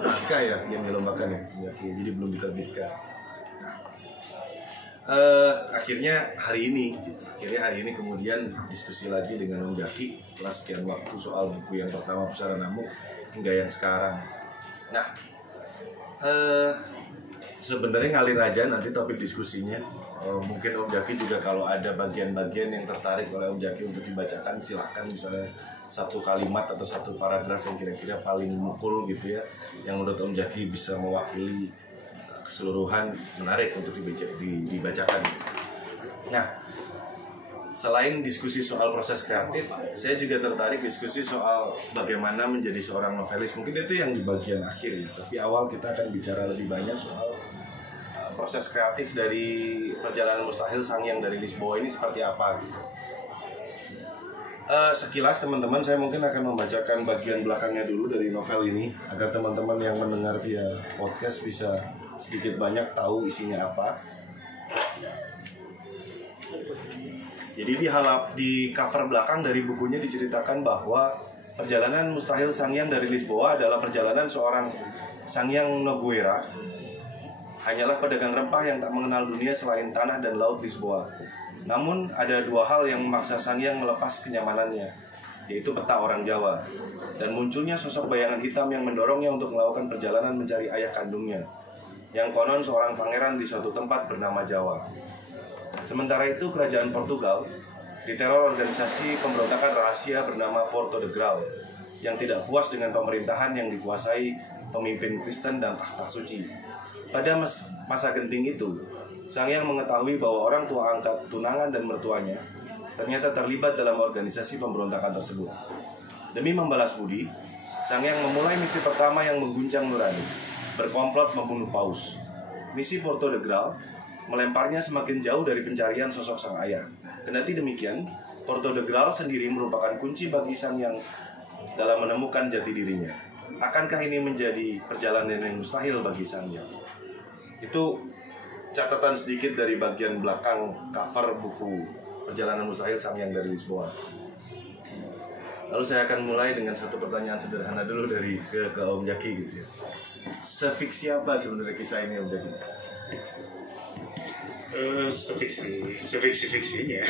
naskah ya yang dilombakan ya, jadi belum diterbitkan. Akhirnya hari ini kemudian diskusi lagi dengan Om Jaki setelah sekian waktu soal buku yang pertama Pusara Namuk hingga yang sekarang. Nah, sebenarnya ngalir aja nanti topik diskusinya. Mungkin Om Jaki juga kalau ada bagian-bagian yang tertarik oleh Om Jaki untuk dibacakan, silahkan, misalnya satu kalimat atau satu paragraf yang kira-kira paling mukul gitu ya, yang menurut Om Jaki bisa mewakili keseluruhan, menarik untuk dibacakan. Nah, selain diskusi soal proses kreatif, saya juga tertarik diskusi soal bagaimana menjadi seorang novelis. Mungkin itu yang di bagian akhir ya, tapi awal kita akan bicara lebih banyak soal proses kreatif dari Perjalanan Mustahil Sangyang dari Lisboa ini seperti apa gitu. Sekilas teman-teman, saya mungkin akan membacakan bagian belakangnya dulu dari novel ini agar teman-teman yang mendengar via podcast bisa sedikit banyak tahu isinya apa. Jadi di cover belakang dari bukunya diceritakan bahwa Perjalanan Mustahil Sangyang dari Lisboa adalah perjalanan seorang Sangyang Nogueira, hanyalah pedagang rempah yang tak mengenal dunia selain tanah dan laut Lisboa. Namun ada dua hal yang memaksa Sangyang melepas kenyamanannya, yaitu peta orang Jawa dan munculnya sosok bayangan hitam yang mendorongnya untuk melakukan perjalanan mencari ayah kandungnya, yang konon seorang pangeran di suatu tempat bernama Jawa. Sementara itu kerajaan Portugal diteror organisasi pemberontakan rahasia bernama Porto de Grau yang tidak puas dengan pemerintahan yang dikuasai pemimpin Kristen dan takhta suci. Pada masa genting itu, Sangyang mengetahui bahwa orang tua angkat tunangan dan mertuanya ternyata terlibat dalam organisasi pemberontakan tersebut. Demi membalas budi, Sangyang memulai misi pertama yang mengguncang nurani, berkomplot membunuh Paus. Misi Porto de Grau melemparnya semakin jauh dari pencarian sosok sang ayah. Kendati demikian, Porto de Grau sendiri merupakan kunci bagi Sangyang dalam menemukan jati dirinya. Akankah ini menjadi perjalanan yang mustahil bagi Sangyang? Itu catatan sedikit dari bagian belakang cover buku Perjalanan Mustahil Sangyang dari Lisboa. Lalu saya akan mulai dengan satu pertanyaan sederhana dulu dari ke Om Jaki gitu ya. Sefiksi apa sebenarnya kisah ini Om Jaki? Sefiksi-fiksinya.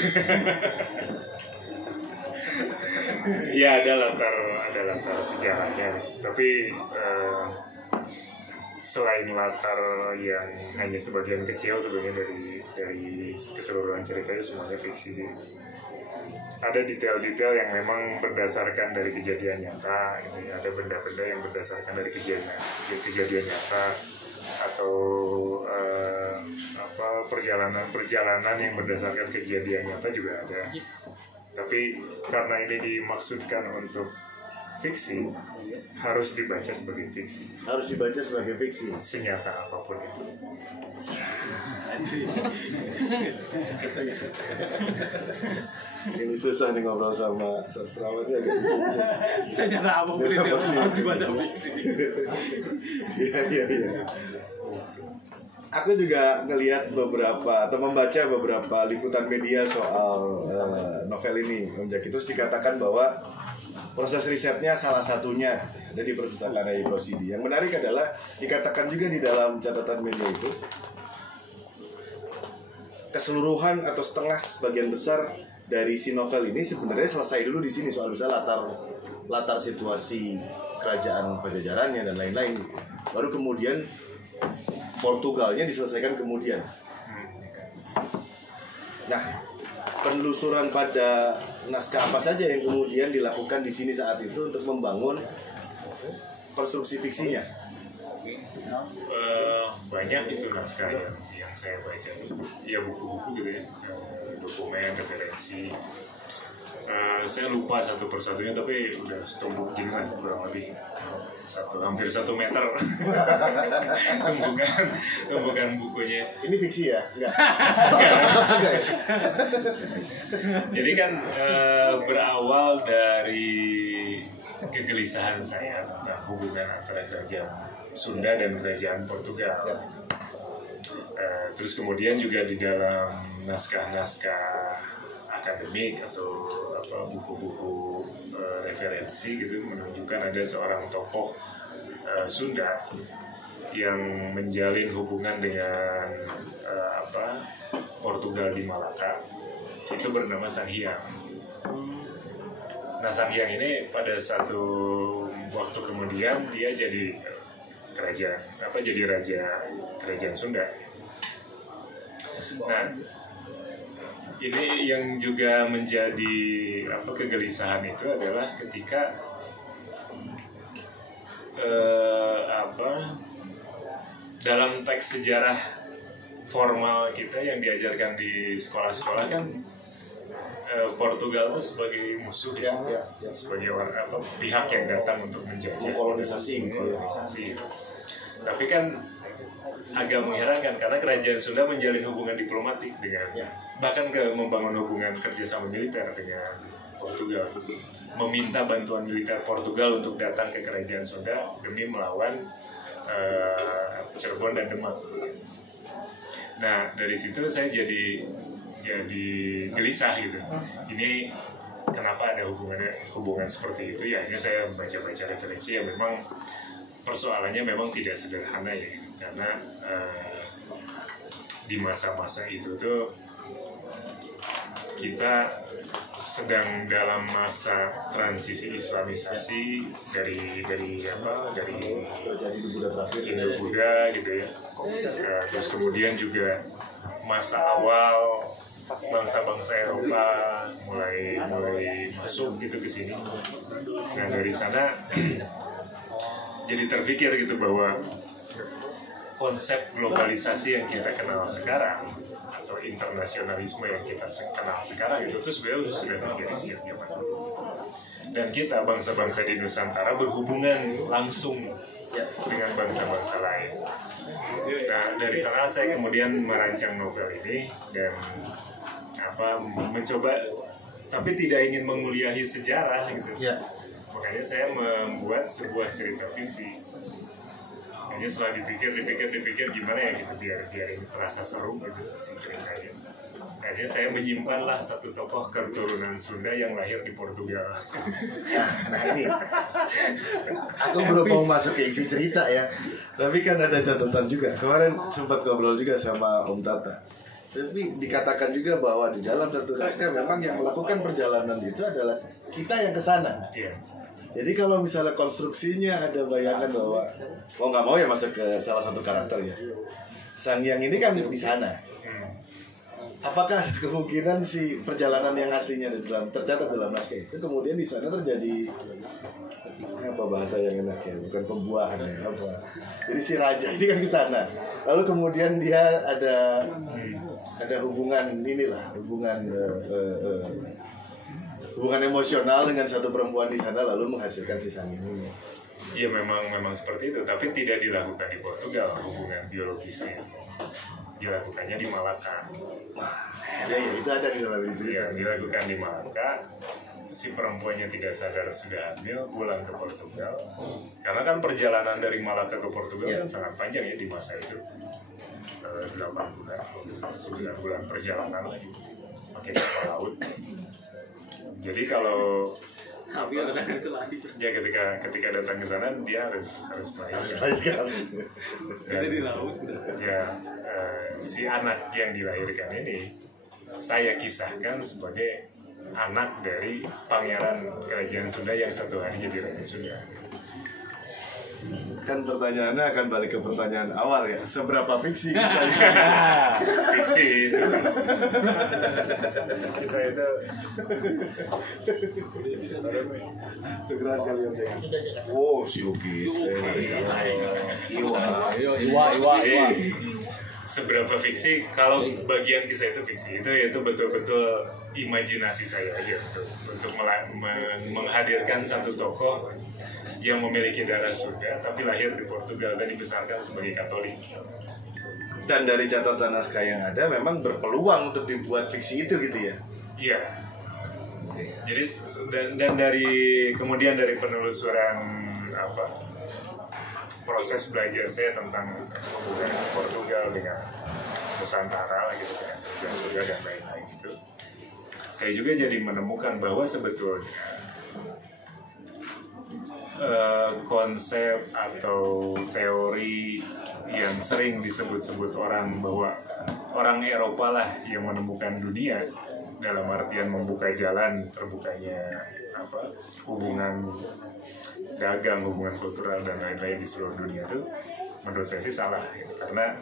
Ya ada latar sejarahnya, tapi selain latar yang hanya sebagian kecil sebenarnya dari keseluruhan ceritanya semuanya fiksi sih. Ada detail-detail yang memang berdasarkan dari kejadian nyata, gitu ya. Ada benda-benda yang berdasarkan dari kejadian nyata, atau perjalanan yang berdasarkan kejadian nyata juga ada. Tapi karena ini dimaksudkan untuk fiksi, harus dibaca sebagai fiksi. Harus dibaca sebagai fiksi, senyata apapun itu. Ini susah nih ngobrol sama sastrawannya agak disini. Senyata apapun itu harus dibaca fiksi. Iya. Aku juga ngelihat beberapa atau membaca beberapa liputan media soal novel ini, Om Jaki, terus dikatakan bahwa proses risetnya salah satunya ada di perpustakaan Ayub Rosidi. Yang menarik adalah dikatakan juga di dalam catatan media itu, keseluruhan atau sebagian besar dari si novel ini sebenarnya selesai dulu di sini, soal misalnya latar situasi kerajaan Pajajarannya dan lain-lain. Baru kemudian Portugalnya diselesaikan kemudian. Nah, penelusuran pada naskah apa saja yang kemudian dilakukan di sini saat itu untuk membangun konstruksi fiksinya? Banyak itu naskah yang saya baca, ya buku-buku gitu ya, dokumen, referensi. Saya lupa satu persatunya, tapi udah setumpuk gini lah kurang lebih hampir 1 meter tumpukan bukunya. Ini fiksi ya? Enggak. Jadi kan berawal dari kegelisahan saya tentang hubungan antara kerajaan Sunda dan kerajaan Portugal. Terus kemudian juga di dalam naskah-naskah akademik atau buku-buku referensi gitu menunjukkan ada seorang tokoh Sunda yang menjalin hubungan dengan Portugal di Malaka itu bernama Sanghyang. Nah, Sanghyang ini pada satu waktu kemudian dia jadi jadi raja kerajaan Sunda. Nah, ini yang juga menjadi kegelisahan itu adalah ketika dalam teks sejarah formal kita yang diajarkan di sekolah-sekolah kan Portugal itu sebagai musuh ya. Sebagai pihak yang datang untuk menjajah, kolonisasi. Tapi kan agak mengherankan karena kerajaan Sunda menjalin hubungan diplomatik dengan bahkan membangun hubungan kerjasama militer dengan Portugal, meminta bantuan militer Portugal untuk datang ke kerajaan Sunda demi melawan Cirebon dan Demak. Nah, dari situ saya jadi gelisah gitu. Ini kenapa ada hubungan seperti itu? Ya, ini saya baca-baca referensi yang memang persoalannya memang tidak sederhana ya, karena di masa-masa itu tuh kita sedang dalam masa transisi Islamisasi dari Hindu-Buddha gitu ya. Terus kemudian juga masa awal bangsa-bangsa Eropa mulai masuk gitu ke sini. Nah, dari sana jadi terpikir gitu bahwa konsep globalisasi yang kita kenal sekarang atau internasionalisme yang kita kenal sekarang itu tuh sebenarnya sudah terjadi sejak zaman dulu. Dan kita bangsa-bangsa di Nusantara berhubungan langsung dengan bangsa-bangsa lain. Nah, dari sana saya kemudian merancang novel ini dan mencoba, tapi tidak ingin menguliahi sejarah gitu. Makanya saya membuat sebuah cerita fiksi. Hanya setelah dipikir gimana ya gitu biar ini terasa seru gitu si ceritanya. Akhirnya saya menyimpanlah satu tokoh keturunan Sunda yang lahir di Portugal. Nah ini, aku belum mau masuk ke isi cerita ya. Tapi kan ada catatan juga. Kemarin sempat ngobrol juga sama Om Tata. Tapi dikatakan juga bahwa di dalam satu naskah memang yang melakukan perjalanan itu adalah kita yang ke sana. Jadi kalau misalnya konstruksinya ada bayangan bahwa mau nggak mau ya masuk ke salah satu karakter ya. Sanghyang ini kan di sana. Apakah ada kemungkinan si perjalanan yang aslinya tercatat dalam naskah itu kemudian di sana terjadi apa bahasa yang enak ya, bukan pembuahan ya apa. Jadi si raja ini kan ke sana. Lalu kemudian dia ada hubungan hubungan emosional dengan satu perempuan di sana lalu menghasilkan si Sanghyang ini. Iya memang seperti itu, tapi tidak dilakukan di Portugal hubungan biologisnya. Dilakukannya di Malaka. Ya itu ada di dalam cerita. Ya, dilakukan di Malaka. Si perempuannya tidak sadar sudah hamil, pulang ke Portugal. Karena kan perjalanan dari Malaka ke Portugal kan sangat panjang ya di masa itu. 8 bulan, 9 bulan perjalanan lagi pakai kapal laut. Jadi kalau dia ketika datang ke sana dia harus melahirkan. Dan si anak yang dilahirkan ini saya kisahkan sebagai anak dari pangeran kerajaan Sunda yang satu hari jadi raja Sunda. Kan pertanyaannya akan balik ke pertanyaan awal ya, seberapa fiksi Fiksi itu kita itu tukeran kalian ya. Oh si Ukis Iwa. Seberapa fiksi? Kalau bagian kisah itu fiksi, itu betul-betul imajinasi saya aja untuk menghadirkan satu tokoh yang memiliki darah Sunda tapi lahir di Portugal dan dibesarkan sebagai Katolik. Dan dari catatan naskah yang ada memang berpeluang untuk dibuat fiksi itu gitu ya? Iya. Jadi dan dari penelusuran proses belajar saya tentang hubungan Portugal dengan Nusantara gitu dengan kerajaan Sunda dan lain-lain itu, saya juga jadi menemukan bahwa sebetulnya konsep atau teori yang sering disebut-sebut orang bahwa orang Eropa lah yang menemukan dunia, dalam artian membuka jalan terbukanya hubungan dagang, hubungan kultural dan lain-lain di seluruh dunia, itu menurut saya sih salah gitu. Karena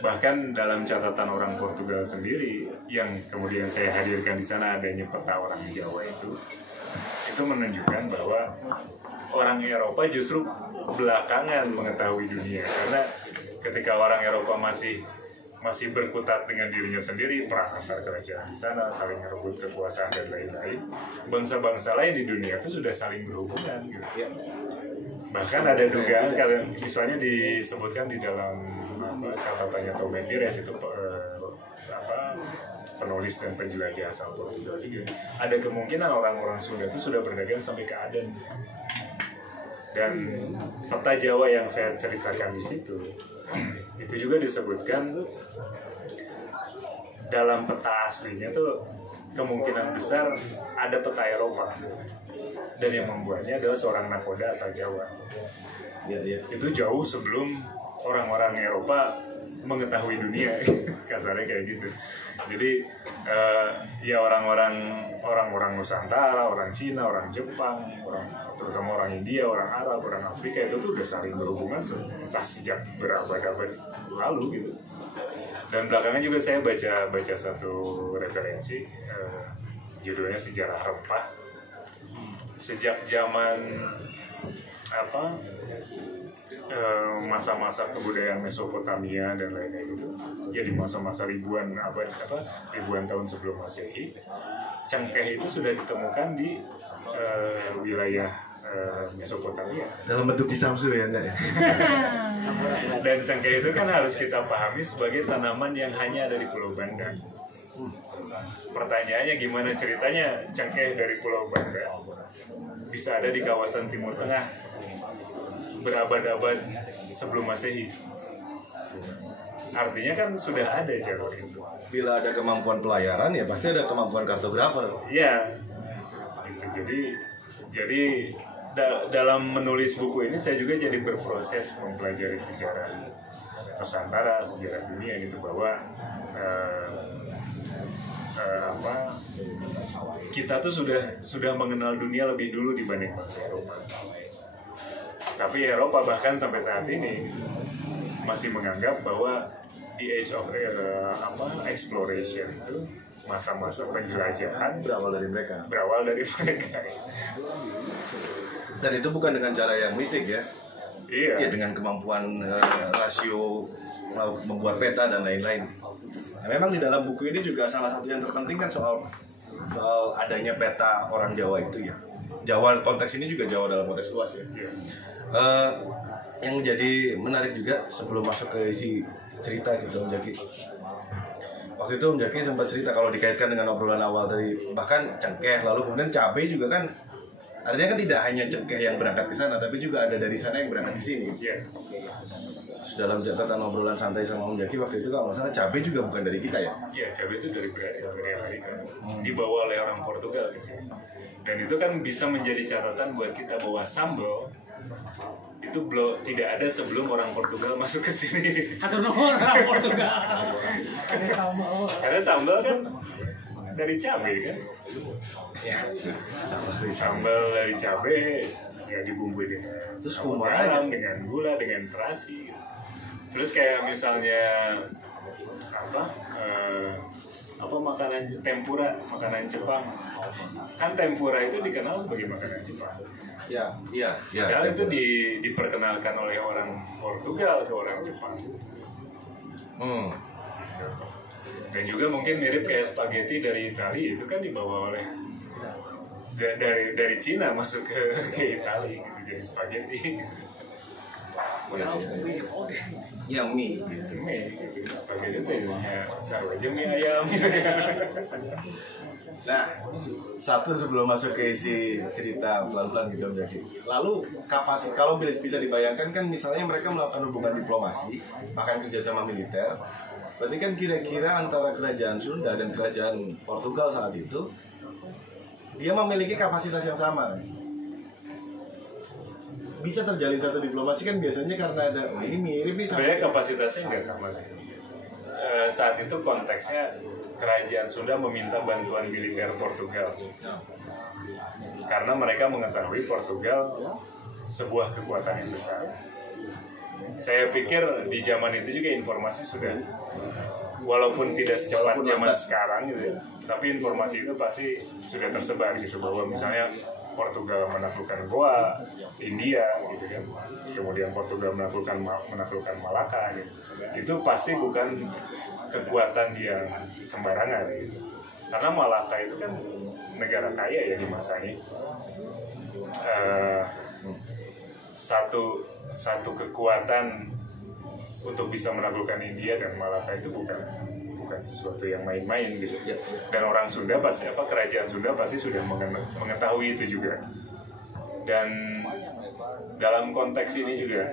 bahkan dalam catatan orang Portugal sendiri yang kemudian saya hadirkan di sana, adanya peta orang Jawa itu menunjukkan bahwa orang Eropa justru belakangan mengetahui dunia. Karena ketika orang Eropa masih berkutat dengan dirinya sendiri, perang antar kerajaan di sana, saling merebut kekuasaan dan lain-lain, bangsa-bangsa lain di dunia itu sudah saling berhubungan gitu. Ya. Bahkan ada dugaan, misalnya disebutkan di dalam catatannya Tom Mendes itu penulis dan penjelajah asal Portugal juga, ada kemungkinan orang-orang Sunda itu sudah berdagang sampai ke Aden. Dan peta Jawa yang saya ceritakan di situ itu juga disebutkan dalam peta aslinya tuh kemungkinan besar ada peta Eropa, dan yang membuatnya adalah seorang nakoda asal Jawa. Ya. Itu jauh sebelum orang-orang Eropa mengetahui dunia, kasarnya kayak gitu. Jadi ya orang-orang Nusantara, orang Cina, orang Jepang, terutama orang India, orang Arab, orang Afrika itu tuh udah saling berhubungan entah sejak berabad-abad lalu gitu. Dan belakangan juga saya baca satu referensi, judulnya Sejarah Rempah. Sejak zaman masa-masa kebudayaan Mesopotamia dan lain-lain itu, ya di masa-masa ribuan tahun sebelum Masehi, cengkeh itu sudah ditemukan di wilayah Mesopotamia. Dalam bentuk cisamsu ya enggak ya? Dan cengkeh itu kan harus kita pahami sebagai tanaman yang hanya ada di Pulau Banda. Pertanyaannya gimana ceritanya cengkeh dari Pulau Banda bisa ada di kawasan Timur Tengah berabad-abad sebelum Masehi? Artinya kan sudah ada jalur itu. Bila ada kemampuan pelayaran ya pasti ada kemampuan kartografer. Iya. Itu jadi dalam menulis buku ini saya juga jadi berproses mempelajari sejarah Nusantara, sejarah dunia gitu, bahwa kita tuh sudah mengenal dunia lebih dulu dibanding bangsa Eropa. Tapi Eropa bahkan sampai saat ini gitu, masih menganggap bahwa the age of exploration itu, masa-masa penjelajahan berawal dari mereka. Dan itu bukan dengan cara yang mistik ya. Iya. Ya, dengan kemampuan rasio membuat peta dan lain-lain. Nah, memang di dalam buku ini juga salah satu yang terpenting kan soal adanya peta orang Jawa itu ya. Jawa konteks ini juga Jawa dalam konteks luas ya. Iya. Yang menjadi menarik juga sebelum masuk ke isi cerita itu Om Jaki. Waktu itu Om Jaki sempat cerita kalau dikaitkan dengan obrolan awal tadi, bahkan cengkeh, lalu kemudian cabai juga kan, artinya kan tidak hanya cengkeh yang berangkat ke sana, tapi juga ada dari sana yang berangkat ke sini. Yeah. Dalam catatan obrolan santai sama Om Jaki waktu itu kalau nggak salah cabai juga bukan dari kita ya? Iya, cabai itu dari Amerika, dibawa oleh orang Portugal ke sini. Dan itu kan bisa menjadi catatan buat kita bahwa sambal itu tidak ada sebelum orang Portugal masuk ke sini. Atau orang Portugal. Karena sambal kan dari cabai kan. Ya. Sambal dari cabai ya dibumbui dengan terus garam, dengan gula, dengan terasi. Terus kayak misalnya makanan tempura, makanan Jepang. Kan tempura itu dikenal sebagai makanan Jepang. Iya. Padahal itu diperkenalkan oleh orang Portugal ke orang Jepang. Dan juga mungkin mirip kayak spaghetti dari Italia, itu kan dibawa oleh dari Cina masuk ke Italia gitu, jadi spaghetti. Ya mie. Gitu. Spaghetti itu ya sama aja mie ayam. Nah, satu sebelum masuk ke isi cerita pelan-pelan gitu Om Jaki. Lalu kalau bisa dibayangkan kan misalnya mereka melakukan hubungan diplomasi, bahkan kerjasama militer. Berarti kan kira-kira antara kerajaan Sunda dan kerajaan Portugal saat itu dia memiliki kapasitas yang sama. bisa terjalin satu diplomasi kan biasanya karena ada ini mirip nih. Sebenarnya kapasitasnya nggak sama sih. Saat itu konteksnya kerajaan Sunda meminta bantuan militer Portugal karena mereka mengetahui Portugal sebuah kekuatan yang besar. Saya pikir di zaman itu juga informasi sudah, walaupun tidak secepat zaman sekarang gitu ya, tapi informasi itu pasti sudah tersebar gitu, bahwa misalnya Portugal menaklukkan Goa, India gitu kan, kemudian Portugal menaklukkan Malaka gitu. Itu pasti bukan kekuatan yang sembarangan gitu. Karena Malaka itu kan negara kaya ya di masanya. Satu kekuatan untuk bisa menaklukkan India dan Malaka itu bukan sesuatu yang main-main gitu. Dan orang Sunda pasti kerajaan Sunda pasti sudah mengetahui itu juga. Dan dalam konteks ini juga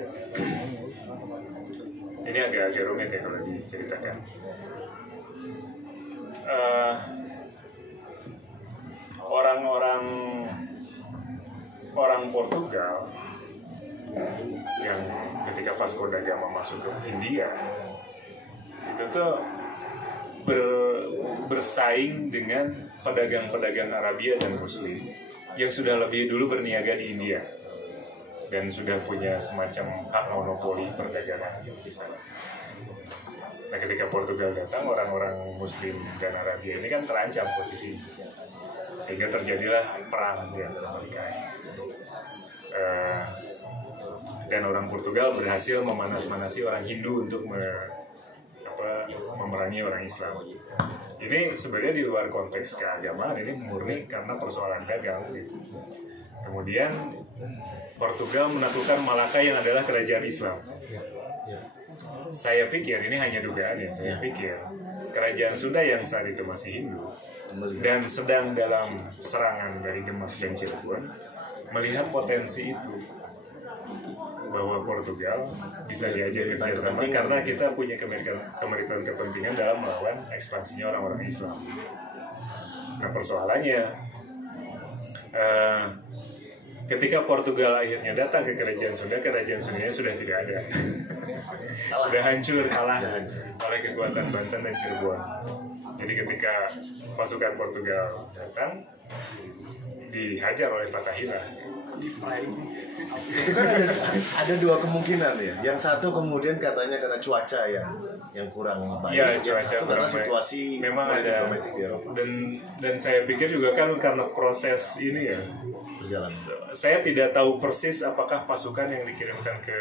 ini agak rumit ya kalau diceritakan. Orang Portugal yang ketika Vasco da Gama masuk ke India itu tuh bersaing dengan pedagang-pedagang Arabia dan Muslim yang sudah lebih dulu berniaga di India dan sudah punya semacam hak monopoli perdagangan di sana. Nah, ketika Portugal datang, orang-orang Muslim dan Arabia ini kan terancam posisi, sehingga terjadilah perang di antara mereka. Dan orang Portugal berhasil memanas-manasi orang Hindu untuk memerangi orang Islam. Ini sebenarnya di luar konteks keagamaan, ini murni karena persoalan dagang gitu. Kemudian Portugal menaklukkan Malaka yang adalah kerajaan Islam. Saya pikir ini hanya dugaan ya. Saya pikir kerajaan Sunda yang saat itu masih Hindu dan sedang dalam serangan dari Demak dan Cirebon melihat potensi itu, bahwa Portugal bisa diajak kerjasama karena kita punya kemiripan kepentingan dalam melawan ekspansinya orang-orang Islam. Nah, persoalannya ketika Portugal akhirnya datang ke kerajaan Sundanya sudah tidak ada. Sudah hancur, kalah oleh kekuatan Banten dan Cirebon. Jadi ketika pasukan Portugal datang, dihajar oleh Fatahillah. Itu kan ada dua kemungkinan ya. Yang satu kemudian katanya karena cuaca yang kurang baik, ya, yang satu karena situasi memang ada domestik di Eropa. Dan saya pikir juga kan karena proses ini ya berjalan. Saya tidak tahu persis apakah pasukan yang dikirimkan ke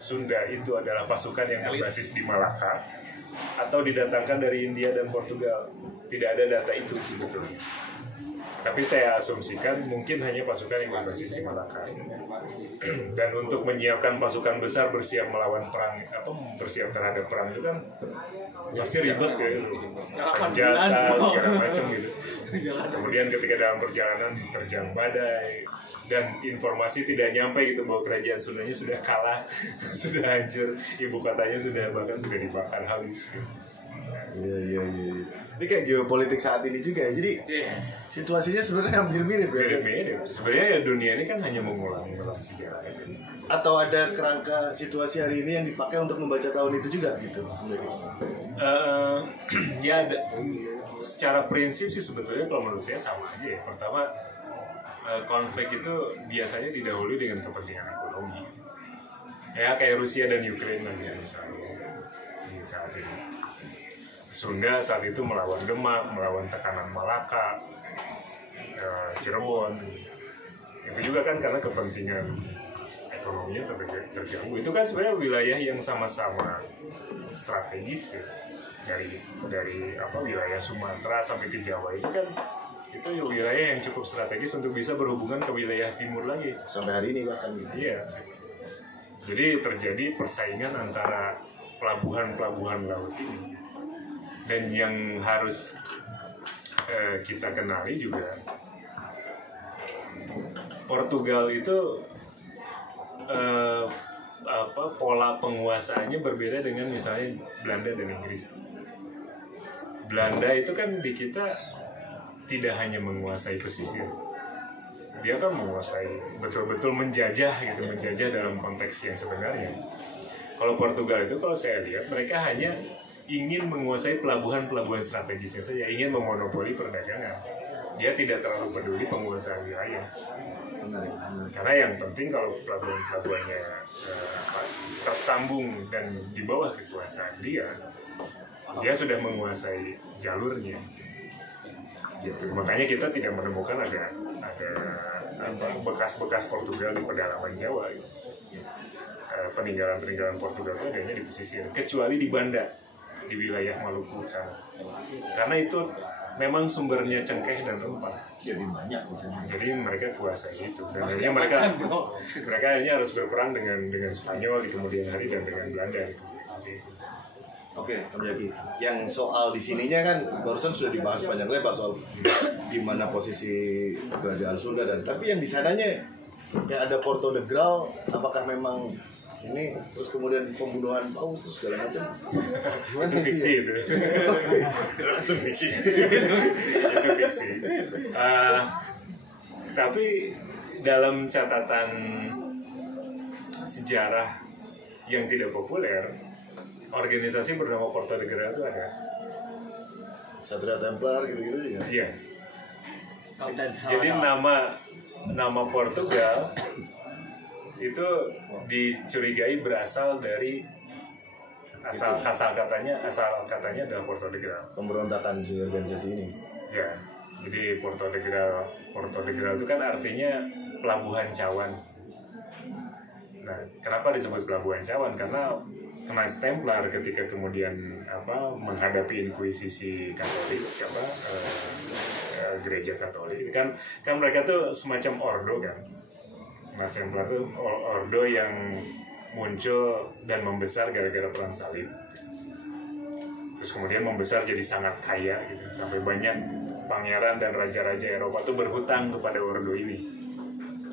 Sunda itu adalah pasukan yang berbasis di Malaka atau didatangkan dari India dan Portugal. Tidak ada data itu sebetulnya. Tapi saya asumsikan mungkin hanya pasukan yang berbasis di Malaka. Dan untuk menyiapkan pasukan besar bersiap melawan perang, bersiap terhadap perang itu kan pasti ribet ya, senjata segala macam gitu. Kemudian ketika dalam perjalanan diterjang badai dan informasi tidak nyampe gitu bahwa kerajaan Sundanya sudah kalah, sudah hancur, ibu kotanya bahkan sudah dibakar habis. Iya. Ini kayak geopolitik saat ini juga ya. Jadi situasinya sebenarnya hampir mirip ya. Mirip. Sebenarnya ya dunia ini kan hanya mengulang sejarah. Atau ada kerangka situasi hari ini yang dipakai untuk membaca tahun itu juga gitu. Ya secara prinsip sih sebetulnya kalau menurut saya sama aja ya. Pertama, konflik itu biasanya didahului dengan kepentingan ekonomi. Ya kayak Rusia dan Ukraina gitu misalnya di saat ini. Sunda saat itu melawan Demak, melawan tekanan Malaka, Cirebon. Itu juga kan karena kepentingan ekonominya terganggu. Itu kan sebenarnya wilayah yang sama-sama strategis ya. Dari wilayah Sumatera sampai ke Jawa itu kan wilayah yang cukup strategis untuk bisa berhubungan ke wilayah timur lagi. Sampai hari ini bahkan gitu. Iya. Jadi terjadi persaingan antara pelabuhan-pelabuhan laut ini. Dan yang harus kita kenali juga, Portugal itu pola penguasaannya berbeda dengan misalnya Belanda dan Inggris. Belanda itu kan di kita tidak hanya menguasai pesisir, dia kan menguasai, betul-betul menjajah gitu, menjajah dalam konteks yang sebenarnya. Kalau Portugal itu kalau saya lihat mereka hanya ingin menguasai pelabuhan-pelabuhan strategisnya saja, ingin memonopoli perdagangan. Dia tidak terlalu peduli penguasaan wilayah. Karena yang penting kalau pelabuhan-pelabuhannya tersambung dan di bawah kekuasaan dia sudah menguasai jalurnya. Gitu. Makanya kita tidak menemukan ada bekas-bekas Portugal di pedalaman Jawa. Gitu. Peninggalan-peninggalan Portugal itu adanya di pesisir, kecuali di Banda, di wilayah Maluku sana. Karena itu memang sumbernya cengkeh dan rempah. Jadi banyak misalnya. Jadi mereka kuasai itu. Dan akhirnya mereka hanya harus berperang dengan Spanyol di kemudian hari dan dengan Belanda di kemudian hari. Oke, Om Jaki. Yang soal di sininya kan barusan sudah dibahas panjang lebar soal gimana posisi kerajaan Sunda tapi yang di sananya yang ada Porto de Grau, apakah memang ini terus kemudian pembunuhan paus terus segala macam? Gimana itu fiksi itu. Langsung fiksi. Itu fiksi. Tapi dalam catatan sejarah yang tidak populer, organisasi bernama Porto de Grau itu ada. Satria Templar gitu-gitu juga. Iya. Jadi nama Portugal itu dicurigai berasal dari asal katanya adalah Porto de Grau. Pemberontakan si organisasi ini. Ya. Jadi Porto de Grau itu kan artinya pelabuhan cawan. Nah, kenapa disebut pelabuhan cawan? Karena Knights Templar ketika kemudian menghadapi inkuisisi Katolik gereja Katolik kan mereka tuh semacam ordo kan. Knights Templar tuh ordo yang muncul dan membesar gara-gara perang salib. Terus kemudian membesar jadi sangat kaya gitu, sampai banyak pangeran dan raja-raja Eropa tuh berhutang kepada ordo ini.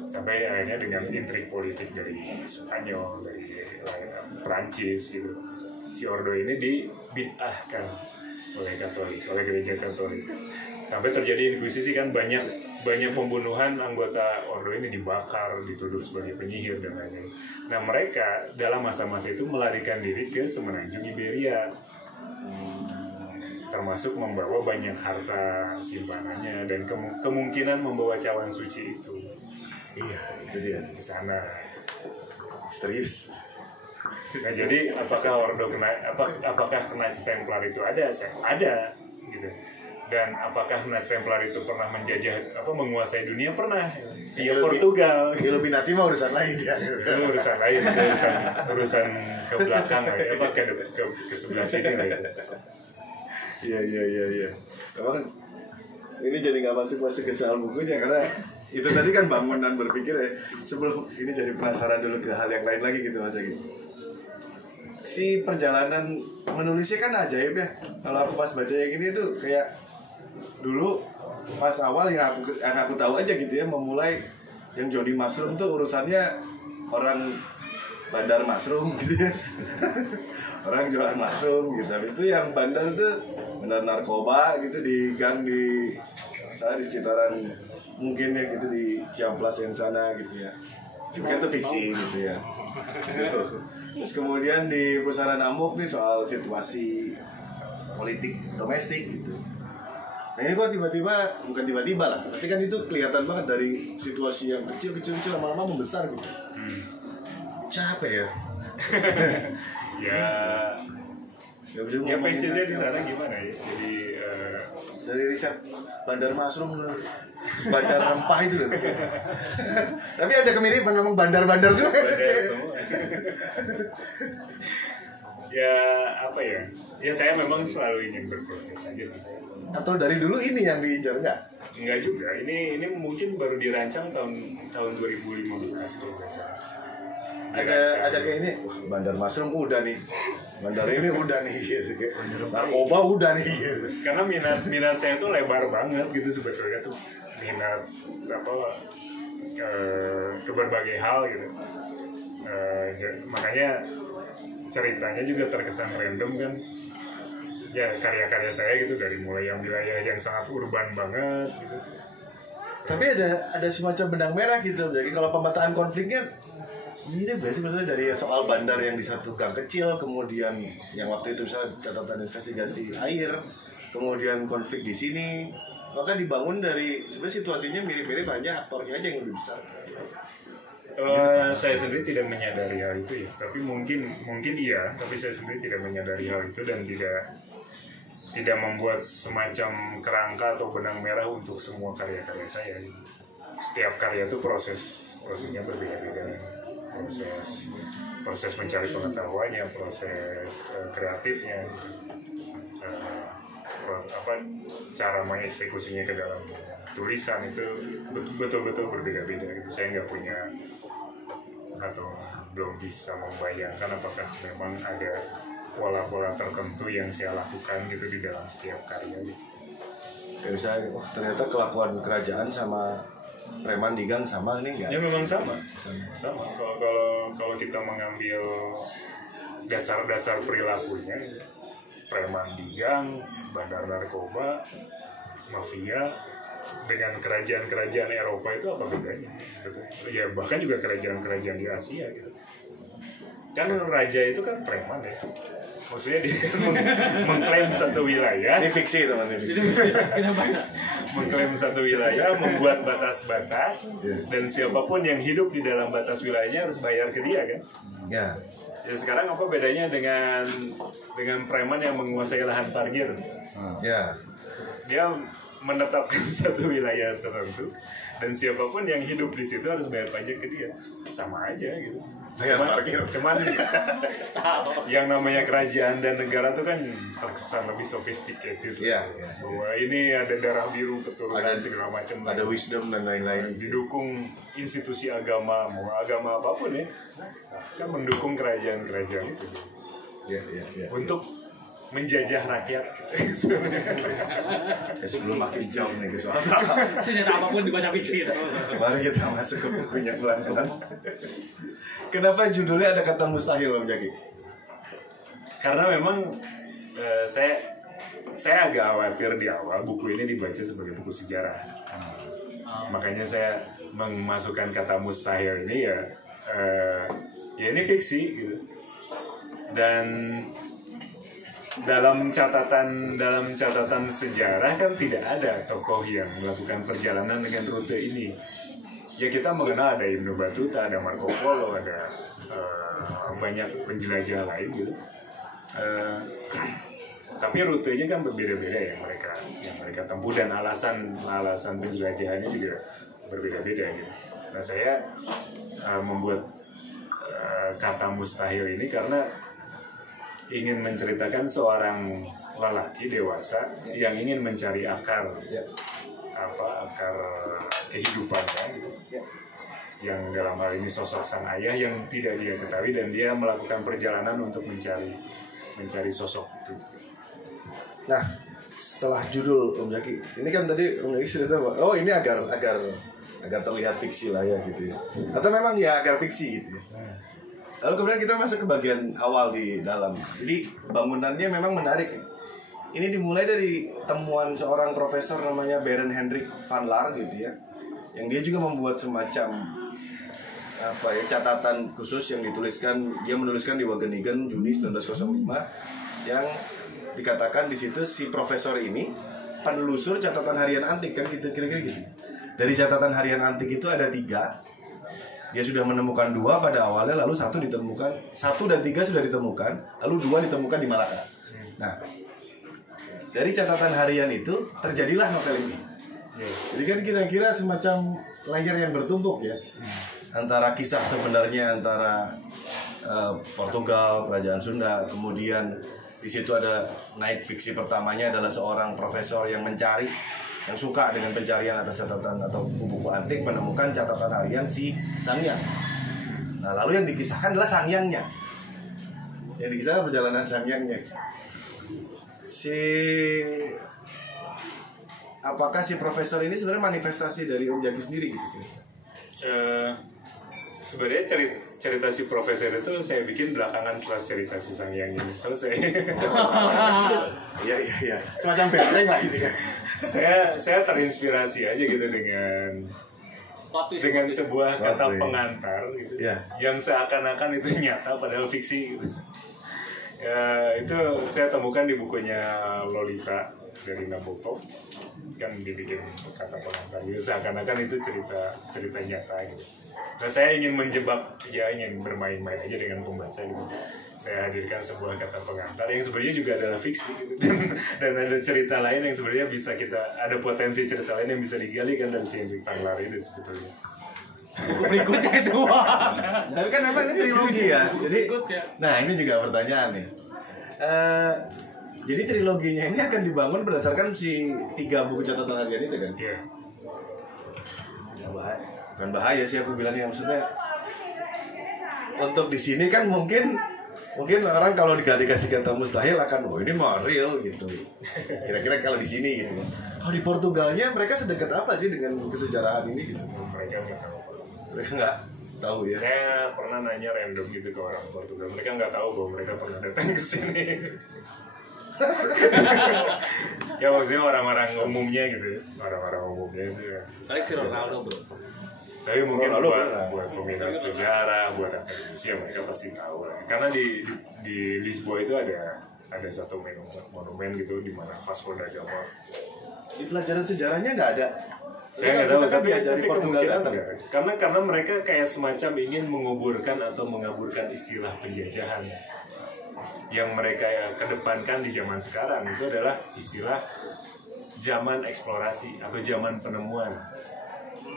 Sampai akhirnya dengan intrik politik dari Spanyol, dari Prancis gitu, si ordo ini dibid'ahkan oleh Katolik, oleh gereja Katolik. Sampai terjadi inkuisisi kan, banyak pembunuhan anggota ordo ini, dibakar, dituduh sebagai penyihir dan lain-lain. Nah, mereka dalam masa-masa itu melarikan diri ke semenanjung Iberia, termasuk membawa banyak harta simpanannya dan kemungkinan membawa cawan suci itu. Iya, itu dia di sana. Misterius. Nah, jadi apakah Knights Templar itu ada? Ada gitu. Dan apakah Knights Templar itu pernah menguasai dunia? Pernah. Via Portugal. Illuminati mah urusan lain ya. Itu urusan lain, urusan ke belakang ke sebelah sini lah itu. Iya. Emang ini jadi nggak masuk ke soal bukunya karena itu tadi kan bangunan berpikir ya. Sebelum ini jadi penasaran dulu ke hal yang lain lagi gitu Mas Agi. Si perjalanan menulisnya kan ajaib ya. Kalau aku pas baca yang gini tuh kayak dulu pas awal yang aku tahu aja gitu ya, memulai yang Johnny Mushroom tuh urusannya orang bandar mushroom gitu ya. Orang jualan mushroom gitu. Habis itu yang bandar tuh benar narkoba gitu di gang di sekitaran mungkin ya gitu di Ciamplas yang sana gitu ya. Mungkin itu fiksi gitu ya. Gitu. Terus kemudian di Pusaran Amuk nih soal situasi politik domestik gitu. Nah ini kok bukan tiba-tiba lah. Pasti kan itu kelihatan banget dari situasi yang kecil lama-lama membesar gitu. Capek ya. Ya passionnya di sana gimana ya? Jadi dari riset bandar mushroom ke bandar rempah itu loh. Tapi ada kemiripan memang bandar-bandar semua. Bandar semua. Ya apa ya? Ya saya memang selalu ingin berproses aja sih. Atau dari dulu ini yang diincar enggak? Enggak juga. Ini mungkin baru dirancang tahun 2015 kalau nggak salah. Ada kayak ini, wah bandar mushroom udah nih. Bandar ini udah nih gitu. Narkoba udah nih gitu. Karena minat saya tuh lebar banget gitu sebetulnya tuh. Minat ke berbagai hal gitu. Makanya ceritanya juga terkesan random kan. Ya karya-karya saya gitu, dari mulai yang wilayah yang sangat urban banget gitu Tapi ada semacam benang merah gitu. Jadi kalau pemetaan konfliknya ini berarti maksudnya dari soal bandar yang di satu gang kecil, kemudian yang waktu itu misalnya catatan investigasi air, kemudian konflik di sini, maka dibangun dari sebenarnya situasinya mirip-mirip, hanya aktornya aja yang lebih besar. Saya sendiri tidak menyadari hal itu ya, tapi mungkin iya, tapi saya sendiri tidak menyadari hal itu dan tidak membuat semacam kerangka atau benang merah untuk semua karya-karya saya. Setiap karya itu prosesnya berbeda-beda, proses mencari pengetahuannya, proses kreatifnya, cara mengeksekusinya ke dalam tulisan itu betul-betul berbeda-beda gitu. Saya nggak punya atau belum bisa membayangkan apakah memang ada pola-pola tertentu yang saya lakukan gitu di dalam setiap karya gitu. Ya misalnya, ternyata kelakuan kerajaan sama preman di gang sama ini enggak? Ya memang sama. Kalau kita mengambil dasar-dasar perilakunya, preman di gang, bandar narkoba, mafia, dengan kerajaan-kerajaan Eropa itu apa bedanya? Ya bahkan juga kerajaan-kerajaan di Asia gitu. Kan raja itu kan preman ya. Maksudnya dia kan mengklaim satu wilayah. Ini fiksi teman, ini fiksi. Mengklaim satu wilayah, membuat batas-batas, dan siapapun yang hidup di dalam batas wilayahnya harus bayar ke dia kan? Ya. Ya sekarang apa bedanya dengan preman yang menguasai lahan parkir? Ya. Dia menetapkan satu wilayah tertentu dan siapapun yang hidup di situ harus bayar pajak ke dia, sama aja gitu. Cuman yang namanya kerajaan dan negara itu kan terkesan lebih sophisticated, bahwa ini ada darah biru keturunan segala macam, ada wisdom dan lain-lain, didukung institusi agama, mau agama apapun ya, kan mendukung kerajaan-kerajaan itu untuk menjajah rakyat. Sebelum makin jauh nih soal senjata apapun dibaca fiksi. Mari kita masuk ke bukunya pelan-pelan. Kenapa judulnya ada kata mustahil, Om Jaki? Karena memang saya agak khawatir di awal buku ini dibaca sebagai buku sejarah. Makanya saya memasukkan kata mustahil ini ya ini fiksi gitu. Dan dalam catatan sejarah kan tidak ada tokoh yang melakukan perjalanan dengan rute ini. Ya kita mengenal ada Ibnu Battuta, ada Marco Polo, ada banyak penjelajah lain gitu. Tapi rutenya kan berbeda-beda yang mereka tempuh, dan alasan penjelajahannya juga berbeda-beda gitu. Nah saya membuat kata mustahil ini karena ingin menceritakan seorang lelaki dewasa yang ingin mencari akar kehidupannya gitu. Yang dalam hal ini sosok sang ayah yang tidak dia ketahui, dan dia melakukan perjalanan untuk mencari sosok itu. Nah, setelah judul Om Jaki, ini kan tadi Om Jaki cerita bahwa ini agar terlihat fiksi lah ya gitu ya. Atau memang ya agar fiksi gitu ya. Lalu kemudian kita masuk ke bagian awal di dalam. Jadi bangunannya memang menarik. Ini dimulai dari temuan seorang profesor namanya Barend Hendrik van Laar gitu ya, yang dia juga membuat semacam catatan khusus yang dia menuliskan di Wageningen Juni 1905, yang dikatakan di situ si profesor ini penelusur catatan harian antik kan gitu, kira-kira gitu. Dari catatan harian antik itu ada 3. Dia sudah menemukan 2 pada awalnya, lalu 1 dan 3 sudah ditemukan, lalu 2 ditemukan di Malaka. Nah, dari catatan harian itu terjadilah novel ini. Jadi kan kira-kira semacam layar yang bertumpuk ya, antara kisah sebenarnya antara Portugal, Kerajaan Sunda, kemudian di situ ada naik fiksi pertamanya adalah seorang profesor yang yang suka dengan pencarian atas catatan atau buku-buku antik, menemukan catatan harian si Sangyang. Nah, lalu yang dikisahkan adalah Sangyangnya. Yang dikisahkan perjalanan Sangyangnya. Apakah si profesor ini sebenarnya manifestasi dari Om Jaki sendiri gitu? Sebenarnya cerita si profesor itu saya bikin belakangan setelah cerita si Sangyang ini selesai. Iya. Semacam benteng lah gitu ya. saya terinspirasi aja gitu dengan sebuah kata pengantar gitu, yang seakan-akan itu nyata padahal fiksi gitu. Ya, itu saya temukan di bukunya Lolita dari Nabokov, kan dibikin kata pengantar gitu, seakan-akan itu cerita nyata gitu. Nah, saya ingin ingin bermain-main aja dengan pembaca gitu. Saya hadirkan sebuah kata pengantar yang sebenarnya juga adalah fiksi gitu. Dan ada cerita lain yang sebenarnya ada potensi cerita lain yang bisa digali kan dari si Hendrik Tanglar itu sebetulnya. Buku berikutnya doang. Tapi kan memang ini trilogi ya. Jadi, nah ini juga pertanyaan nih. Jadi triloginya ini akan dibangun berdasarkan si 3 buku catatan harian itu kan? Iya. Ya, bukan bahaya sih aku bilangnya, maksudnya untuk di sini kan mungkin orang kalau dikasih kata mustahil akan ini mah real gitu. Kira-kira kalau di sini gitu. Kalau di Portugalnya mereka sedekat apa sih dengan kesejarahan ini gitu? Mereka nggak tahu. Mereka nggak tahu ya. Saya pernah nanya random gitu ke orang Portugal. Mereka nggak tahu bahwa mereka pernah datang ke sini. Ya maksudnya orang-orang umumnya gitu, orang-orang umumnya itu ya. Kali si Ronaldo bro. Tapi mungkin buat peminat sejarah, buat akademisi ya mereka pasti tahu lah. Karena di Lisboa itu ada satu monumen gitu di mana Vasco da Gama. Di pelajaran sejarahnya nggak ada. Saya nggak tahu, tapi diajari Portugal datang. Karena mereka kayak semacam ingin menguburkan atau mengaburkan istilah penjajahan. Yang mereka kedepankan di zaman sekarang itu adalah istilah zaman eksplorasi atau zaman penemuan.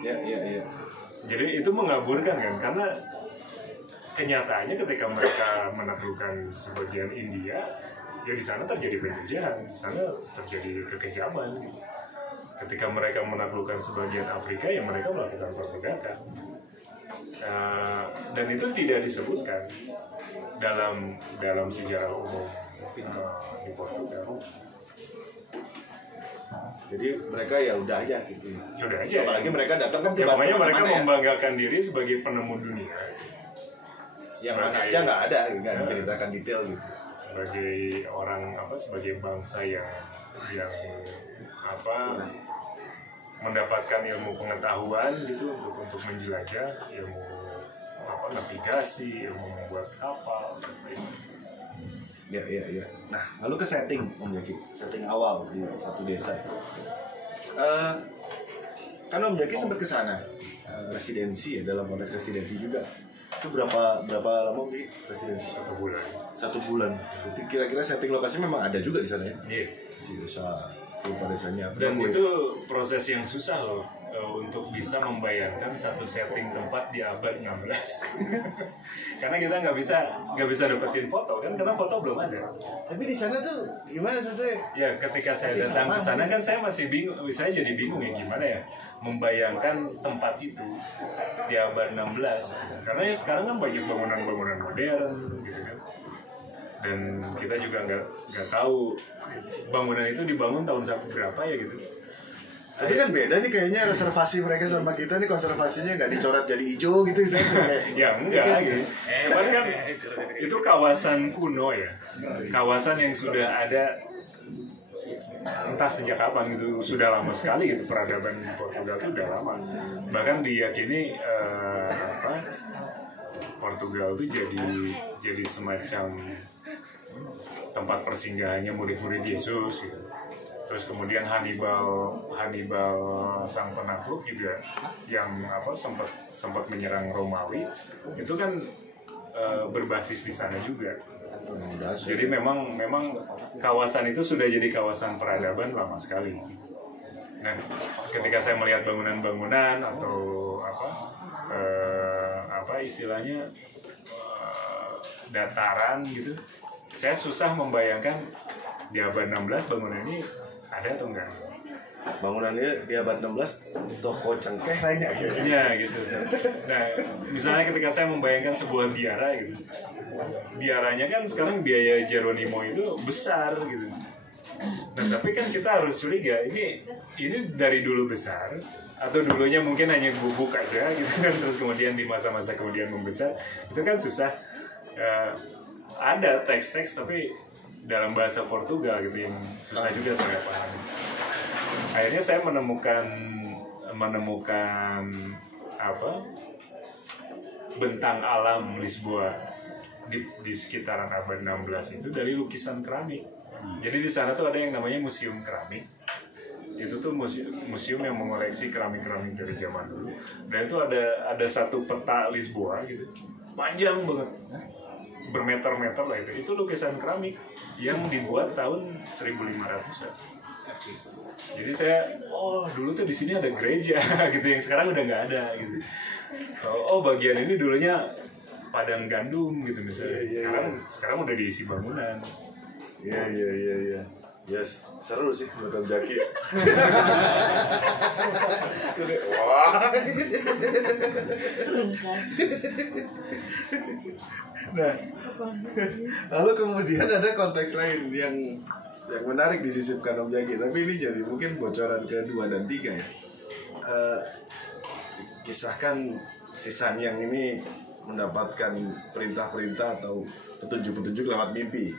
Iya. Jadi itu mengaburkan kan, karena kenyataannya ketika mereka menaklukkan sebagian India, ya di sana terjadi penjajahan, di sana terjadi kekejaman gitu. Ketika mereka menaklukkan sebagian Afrika, ya mereka melakukan perbudakan. Dan itu tidak disebutkan dalam sejarah umum di Portugal. Jadi mereka ya udah aja gitu. Ya udah aja. Apalagi mereka datang kan ke makanya mereka ya? membanggakan diri sebagai penemu dunia. Yang mana aja nggak ada, nggak diceritakan detail gitu. Sebagai orang sebagai bangsa yang mendapatkan ilmu pengetahuan gitu untuk menjelajah, ilmu navigasi, ilmu membuat kapal. Ya. Nah, lalu ke setting, Om Jaki, setting awal di satu desa. Kan Om Jaki sempat ke sana, residensi ya, dalam konteks residensi juga. Itu berapa lama Om Jaki residensi? 1 bulan. 1 bulan. Berarti kira-kira setting lokasinya memang ada juga di sana ya? Iya. Si desa, rupa desanya. Dan itu proses yang susah loh. Untuk bisa membayangkan satu setting tempat di abad 16. Karena kita nggak bisa dapetin foto kan, karena foto belum ada. Tapi di sana tuh gimana sebetulnya? Ya ketika saya datang ke sana kan saya masih bingung, saya jadi bingung ya gimana ya membayangkan tempat itu di abad 16. Karena ya sekarang kan banyak bangunan-bangunan modern gitu kan. Dan kita juga nggak tahu bangunan itu dibangun tahun berapa ya gitu. Tadi kan beda nih kayaknya reservasi mereka sama kita nih, konservasinya nggak dicoret jadi hijau gitu ya enggak gitu. Cuman kan itu kawasan kuno ya, kawasan yang sudah ada entah sejak kapan gitu, sudah lama sekali gitu, peradaban Portugal itu udah lama. Bahkan diyakini Portugal itu jadi semacam tempat persinggahannya murid-murid Yesus gitu. Terus kemudian Hannibal sang penakluk juga yang sempat menyerang Romawi itu kan berbasis di sana juga. Jadi memang kawasan itu sudah jadi kawasan peradaban lama sekali. Nah, ketika saya melihat bangunan-bangunan atau istilahnya dataran gitu, saya susah membayangkan di abad 16 bangunan ini ada atau enggak? Bangunannya di abad 16 toko cengkeh lainnya gitu. Iya gitu. Nah, misalnya ketika saya membayangkan sebuah biara gitu. Biaranya kan sekarang biaya Jeronimo itu besar gitu. Nah, tapi kan kita harus curiga ini dari dulu besar atau dulunya mungkin hanya gubuk aja gitu kan, terus kemudian di masa-masa kemudian membesar. Itu kan susah. Ada teks-teks tapi dalam bahasa Portugal gitu yang susah juga saya pahami. akhirnya saya menemukan apa bentang alam Lisboa di sekitaran abad 16 itu dari lukisan keramik. Jadi di sana tuh ada yang namanya museum keramik. Itu tuh museum yang mengoleksi keramik-keramik dari zaman dulu. Dan itu ada satu peta Lisboa gitu. Panjang banget. Bermeter-meter lah itu. Itu lukisan keramik yang dibuat tahun 1500-an. Jadi saya, dulu tuh di sini ada gereja gitu yang sekarang udah nggak ada gitu. Bagian ini dulunya padang gandum gitu misalnya. Sekarang udah diisi bangunan. Iya. Ya seru sih buat Om Jaki. Wah. Nah, lalu kemudian ada konteks lain yang menarik disisipkan Om Jaki. Tapi ini jadi mungkin bocoran kedua dan tiga ya. Kisahkan si Sangyang ini mendapatkan perintah-perintah atau petunjuk-petunjuk lewat mimpi.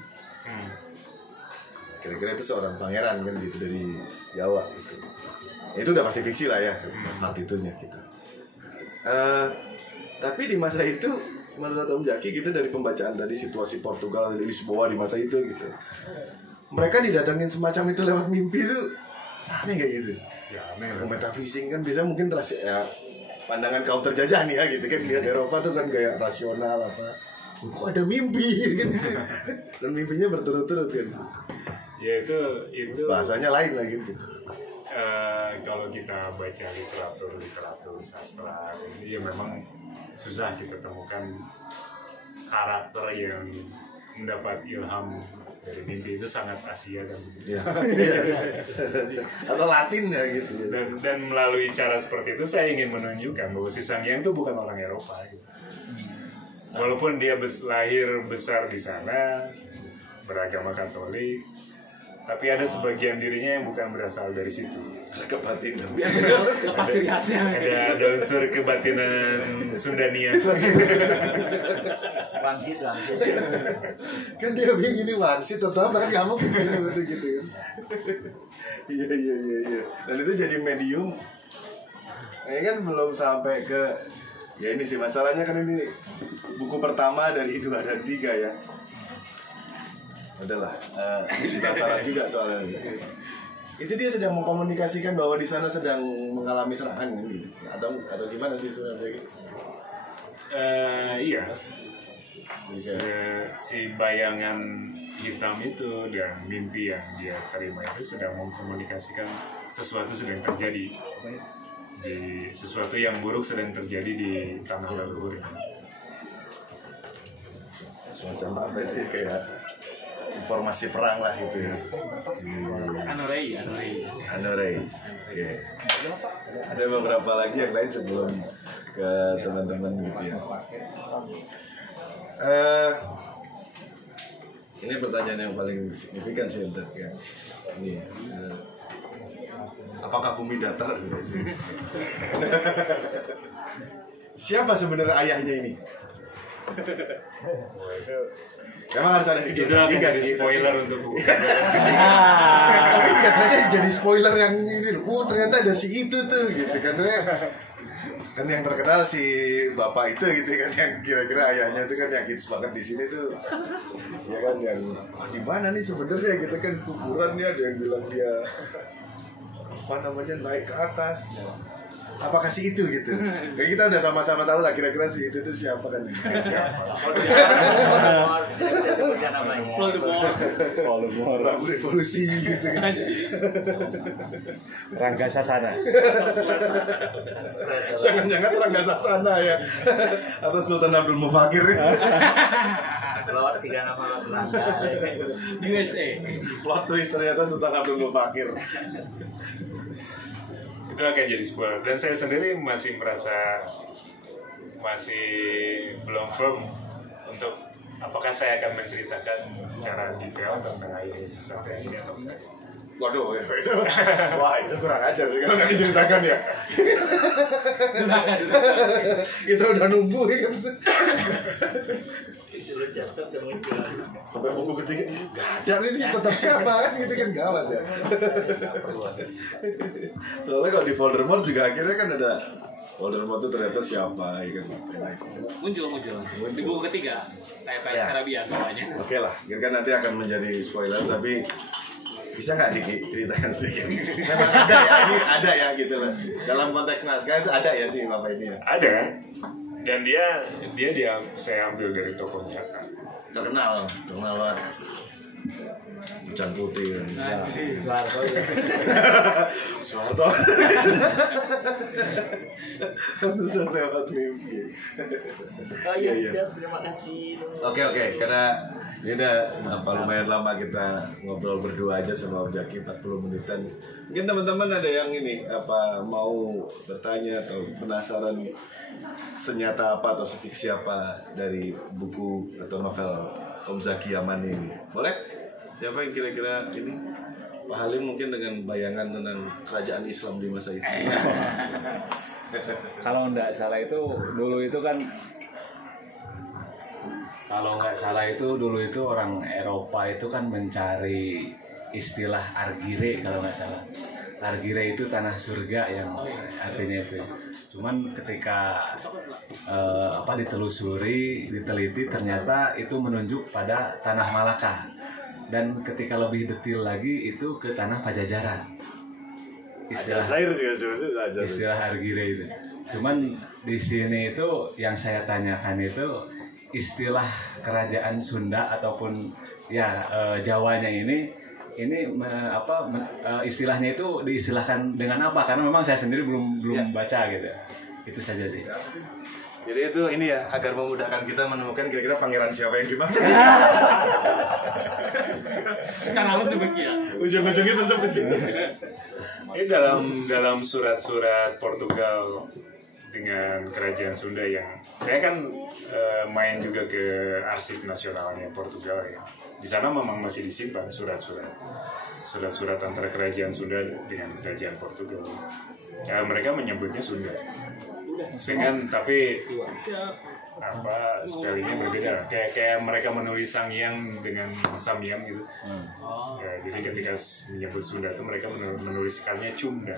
Kira-kira itu seorang pangeran kan gitu dari Jawa gitu. Itu udah pasti fiksi lah ya partitunya gitu. Tapi di masa itu menurut Om Jaki gitu dari pembacaan tadi situasi Portugal Lisboa di masa itu gitu. Mereka didatangin semacam itu lewat mimpi itu aneh gak gitu? Ya aneh. Metafising kan bisa mungkin pandangan kaum terjajah nih ya gitu kan lihat Eropa tuh kan kayak rasional apa. Kok ada mimpi gitu. Dan mimpinya berturut-turut kan. Ya itu bahasanya lain lagi gitu. Kalau kita baca literatur sastra ini ya memang susah kita temukan karakter yang mendapat ilham dari mimpi. Itu sangat Asia kan sebenarnya. Atau Latin ya gitu. Dan melalui cara seperti itu saya ingin menunjukkan bahwa si Sangyang itu bukan orang Eropa gitu. Walaupun dia lahir besar di sana, beragama Katolik, tapi ada sebagian dirinya yang bukan berasal dari situ. Kebatinan. Lepas diri khasnya. Ada unsur kebatinan Sundania. Wangsit. Kan dia bingung ini wangsit atau apa kan kamu gitu kan. Iya. Dan itu jadi medium. Ini kan belum sampai ke ya ini sih masalahnya kan ini buku pertama dari 2 dan 3 ya. Adalah penasaran juga soalnya. Itu dia sedang mengkomunikasikan bahwa di sana sedang mengalami serangan gitu. Atau gimana sih sebenarnya? Iya. Si bayangan hitam itu dan mimpi yang dia terima itu sedang mengkomunikasikan sesuatu sedang terjadi. Sesuatu yang buruk sedang terjadi di tanah leluhur. Semacam apa itu kayak informasi perang lah gitu ya. Anorei. Oke. Ada beberapa lagi yang lain sebelum ke teman-teman gitu ya. Ini pertanyaan yang paling signifikan sih untuk ya. Ini apakah bumi datar? Siapa sebenarnya ayahnya ini? Memang harus ada Itu akan jadi spoiler untuk buku. Tapi biasanya jadi spoiler yang ini loh. Ternyata ada si itu tuh gitu kan. Kan yang terkenal si bapak itu gitu kan yang kira-kira ayahnya itu kan yang hits banget di sini tuh. Ya kan yang di mana nih sebenarnya gitu kan kuburannya ada yang bilang dia naik ke atas. Apakah si itu gitu? Kayak kita udah sama-sama tahu lah kira-kira si itu tuh siapa kan? Voldemort. Prabu Revolusi gitu kan. Rangga Sasana. Jangan-jangan Rangga Sasana ya. Atau Sultan Abdul Mufakir. Lord 3 nama Belanda. USA. Plot twist ternyata Sultan Abdul Mufakir. Itu akan jadi spoiler. Dan saya sendiri masih belum firm untuk apakah saya akan menceritakan secara detail tentang ayah Yesus sampai ini atau enggak. Waduh, wah itu kurang ajar sih kalau nggak diceritakan ya. Kita udah nunggu ya kan. Tetap yang muncul. Sampai buku ketiga nggak ada ini tetap siapa kan gitu kan gawat ya. Soalnya kalau di Voldemort juga akhirnya kan ada Voldemort itu ternyata siapa ya kan. Muncul. Di buku ketiga kayak Ya. Karabian bawahnya. Oke lah, kan nanti akan menjadi spoiler tapi bisa nggak diceritakan sedikit? Memang ada ya, ini ada ya gitu loh. Dalam konteks naskah itu ada ya sih Bapak ini ya. Ada, dan dia saya ambil dari tokoh nyata. Terkenal banget. Hujan putih. Soeharto ya. Soeharto. Soeharto dapat mimpi. Oh iya, Iya. siap. Terima kasih. Oke, karena ini udah lumayan lama kita ngobrol berdua aja sama Om Jaki 40 menitan. Mungkin teman-teman ada yang mau bertanya atau penasaran senyata apa atau sefiksi apa dari buku atau novel Om Zaki Yaman ini. Boleh? Siapa yang kira-kira ini? Pak Halim mungkin dengan bayangan tentang kerajaan Islam di masa itu. Kalau nggak salah itu dulu itu kan orang Eropa itu kan mencari istilah argire kalau nggak salah. Argire itu tanah surga yang artinya itu. Cuman ketika diteliti ternyata itu menunjuk pada tanah Malaka. Dan ketika lebih detail lagi itu ke tanah Pajajaran. Istilah argire itu. Cuman di sini itu yang saya tanyakan itu istilah kerajaan Sunda ataupun Jawanya ini istilahnya itu diistilahkan dengan apa? Karena memang saya sendiri belum baca gitu. Itu saja sih. Jadi itu ini ya agar memudahkan kita menemukan kira-kira pangeran siapa yang dimaksud. Kan harus demikian. Ujung-ujungnya tetap ke situ. Ini dalam surat-surat Portugal dengan kerajaan Sunda yang saya kan main juga ke arsip nasionalnya Portugal ya. Di sana memang masih disimpan surat-surat antara kerajaan Sunda dengan kerajaan Portugal. Mereka menyebutnya Sunda. Tapi spellingnya berbeda. Kayak mereka menulis Sangyang dengan Samyang gitu. Jadi ketika menyebut Sunda itu mereka menuliskannya Cumda.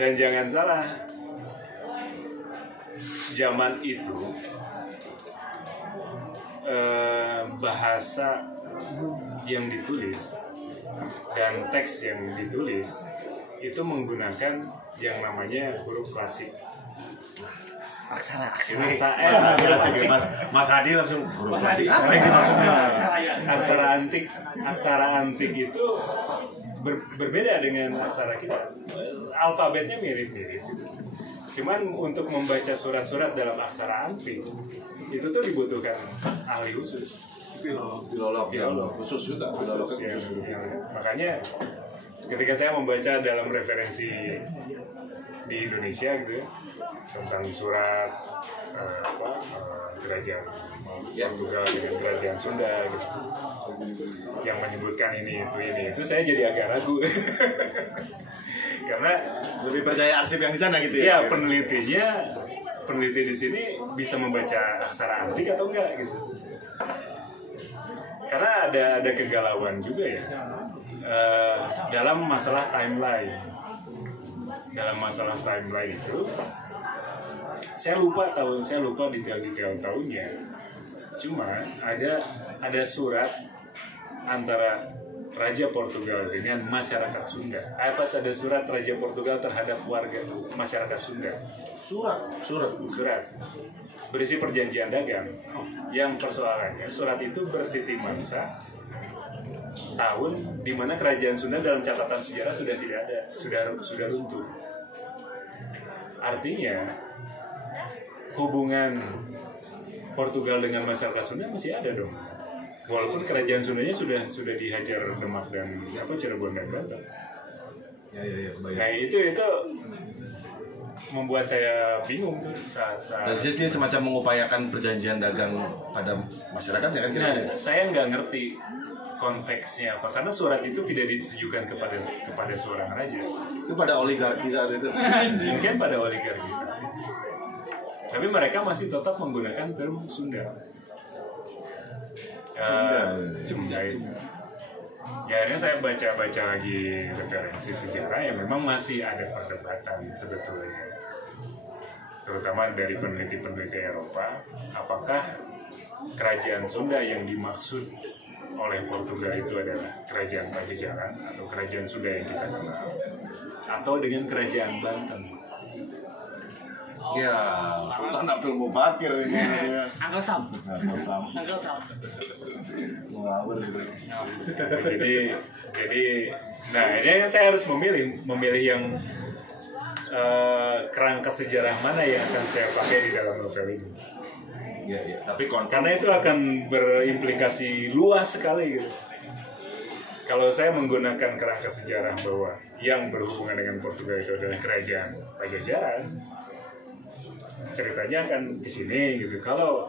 Dan jangan salah, zaman itu bahasa yang ditulis dan teks yang ditulis itu menggunakan yang namanya huruf klasik. Aksara. Mas Hadi langsung huruf klasik. Apa yang dimaksudnya? Aksara antik itu berbeda dengan aksara kita. Alfabetnya mirip-mirip gitu. Cuman untuk membaca surat-surat dalam aksara antik itu tuh dibutuhkan ahli khusus. Filolog khusus juga. Makanya ketika saya membaca dalam referensi di Indonesia gitu ya, tentang surat kerajaan Portugal dengan kerajaan Sunda gitu, yang menyebutkan ini itu saya jadi agak ragu. Karena lebih percaya arsip yang di sana gitu ya. Iya, peneliti di sini bisa membaca aksara antik atau enggak gitu. Karena ada kegalauan juga ya dalam masalah timeline. Dalam masalah timeline itu saya lupa detail-detail tahunnya. Cuma ada surat antara Raja Portugal dengan masyarakat Sunda. Ada surat Raja Portugal terhadap warga masyarakat Sunda. Surat berisi perjanjian dagang. Yang persoalannya surat itu bertitik mangsa tahun di mana kerajaan Sunda dalam catatan sejarah sudah tidak ada, sudah runtuh. Artinya hubungan Portugal dengan masyarakat Sunda masih ada dong. Walaupun kerajaan Sundanya sudah dihajar Demak dan Cirebon dan Banten. Ya, nah itu membuat saya bingung tuh saat. Jadi dia semacam mengupayakan perjanjian dagang pada masyarakat ya kan? Saya nggak ngerti konteksnya apa, karena surat itu tidak ditujukan kepada seorang raja. Kepada oligarki saat itu. Mungkin pada oligarki saat itu. Tapi mereka masih tetap menggunakan term Sunda. Sunda itu. Ya akhirnya saya baca-baca lagi referensi sejarah yang memang masih ada perdebatan sebetulnya. Terutama dari peneliti-peneliti Eropa, apakah kerajaan Sunda yang dimaksud oleh Portugal itu adalah kerajaan Pajajaran atau kerajaan Sunda yang kita kenal, atau dengan kerajaan Banten. Ya, Sultan Abdul Mufakir ini. Angkel Sam. Angkel Sam. Angkel Sam. Ngawur gitu. Jadi, nah ini saya harus memilih yang kerangka sejarah mana yang akan saya pakai di dalam novel ini. Ya, ya. Tapi Karena itu akan berimplikasi luas sekali gitu. Kalau saya menggunakan kerangka sejarah bahwa yang berhubungan dengan Portugal itu adalah kerajaan Pajajaran, ceritanya akan di sini gitu. Kalau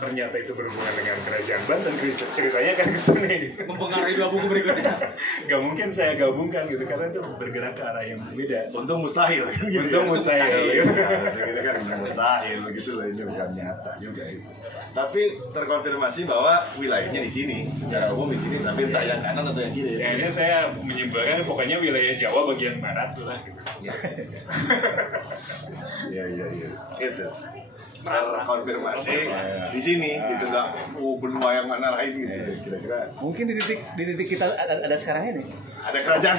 ternyata itu berhubungan dengan kerajaan Banten, ceritanya akan ke sini. Mempengaruhi 2 buku berikutnya. Gak mungkin saya gabungkan gitu karena itu bergerak ke arah yang berbeda. untung mustahil kan gitu. Untung mustahil. Gitu. Ini kan mustahil begitu loh, ini bukan nyata juga itu. Tapi terkonfirmasi bahwa wilayahnya di sini, secara umum di sini, tapi entah yang kanan atau yang kiri. Ya ini saya menyimpulkan pokoknya wilayah Jawa bagian barat lah gitu. Iya. Itu. Terkonfirmasi di sini gitu, nggak benua yang mana lain gitu kira-kira. Mungkin di titik kita ada sekarang ini. Ada kerajaan.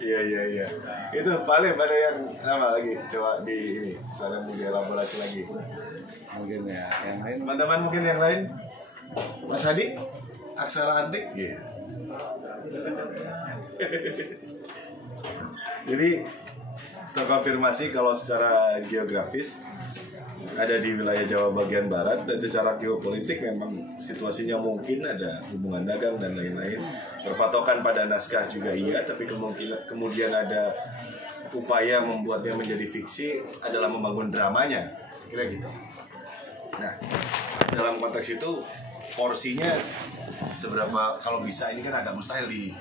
Iya. Itu paling pada yang sama lagi. Coba di ini, misalnya mau dielaborasi lagi. Mungkin ya, yang lain. Teman-teman mungkin yang lain. Mas Hadi, aksara antik. Iya. Jadi terkonfirmasi kalau secara geografis ada di wilayah Jawa bagian barat, dan secara geopolitik memang situasinya mungkin ada hubungan dagang dan lain-lain. Berpatokan pada naskah juga iya, tapi kemudian ada upaya membuatnya menjadi fiksi adalah membangun dramanya, kira gitu. Nah, dalam konteks itu porsinya seberapa, kalau bisa ini kan agak mustahil di